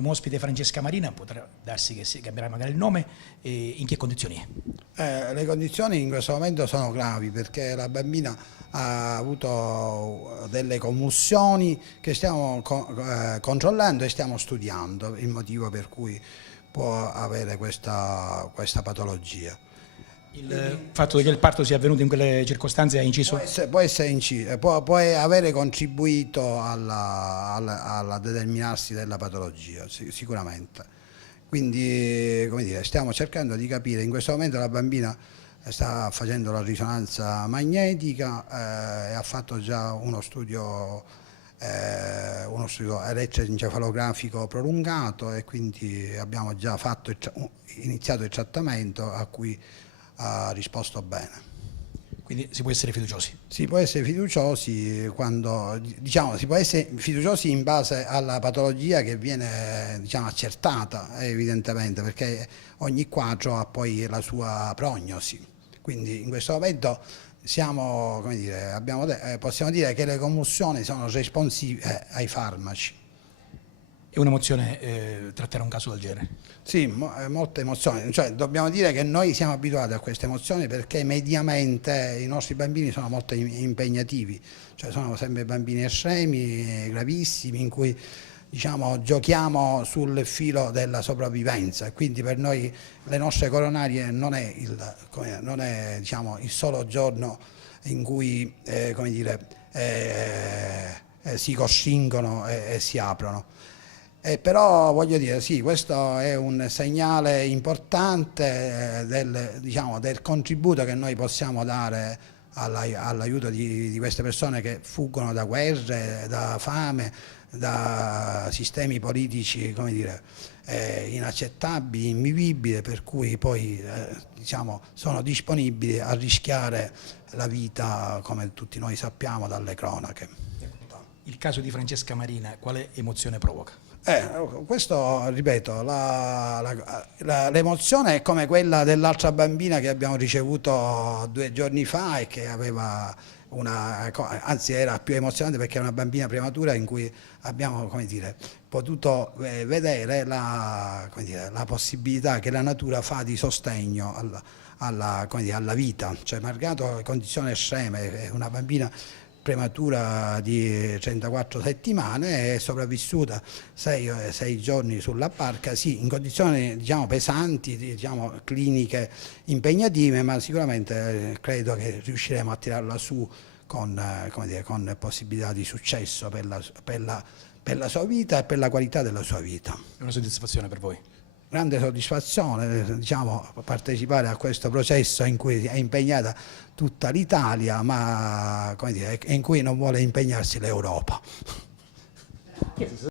Abbiamo ospite Francesca Marina, potrà darsi che si cambierà magari il nome, in che condizioni è? Le condizioni in questo momento sono gravi perché la bambina ha avuto delle convulsioni che stiamo controllando e stiamo studiando il motivo per cui può avere questa patologia. Il fatto che il parto sia avvenuto in quelle circostanze ha inciso? Può avere contribuito alla determinarsi della patologia, sicuramente. Quindi, come dire, stiamo cercando di capire. In questo momento la bambina sta facendo la risonanza magnetica e ha fatto già uno studio elettroencefalografico prolungato, e quindi abbiamo già iniziato il trattamento a cui ha risposto bene. Quindi si può essere fiduciosi? Si può essere fiduciosi quando, si può essere fiduciosi in base alla patologia che viene, accertata, evidentemente, perché ogni quadro ha poi la sua prognosi. Quindi in questo momento siamo, come dire, possiamo dire che le convulsioni sono responsive ai farmaci. È un'emozione trattare un caso del genere? Sì, molte emozioni, cioè dobbiamo dire che noi siamo abituati a queste emozioni perché mediamente i nostri bambini sono molto impegnativi, cioè sono sempre bambini estremi, gravissimi, in cui giochiamo sul filo della sopravvivenza, e quindi per noi le nostre coronarie non è il solo giorno in cui si costringono e si aprono. Però voglio dire, sì, questo è un segnale importante del contributo che noi possiamo dare all'aiuto di queste persone che fuggono da guerre, da fame, da sistemi politici, inaccettabili, invivibili, per cui poi sono disponibili a rischiare la vita, come tutti noi sappiamo dalle cronache. Il caso di Francesca Marina, quale emozione provoca? Questo, ripeto, l'emozione è come quella dell'altra bambina che abbiamo ricevuto 2 giorni fa e che aveva anzi era più emozionante perché è una bambina prematura in cui abbiamo, potuto vedere la possibilità che la natura fa di sostegno alla vita, cioè malgrado condizioni estreme, è una bambina prematura di 34 settimane, è sopravvissuta 6 giorni sulla barca, sì, in condizioni pesanti, cliniche impegnative, ma sicuramente credo che riusciremo a tirarla su con possibilità di successo per la sua vita e per la qualità della sua vita. È una soddisfazione per voi? Grande soddisfazione, partecipare a questo processo in cui è impegnata tutta l'Italia, ma in cui non vuole impegnarsi l'Europa.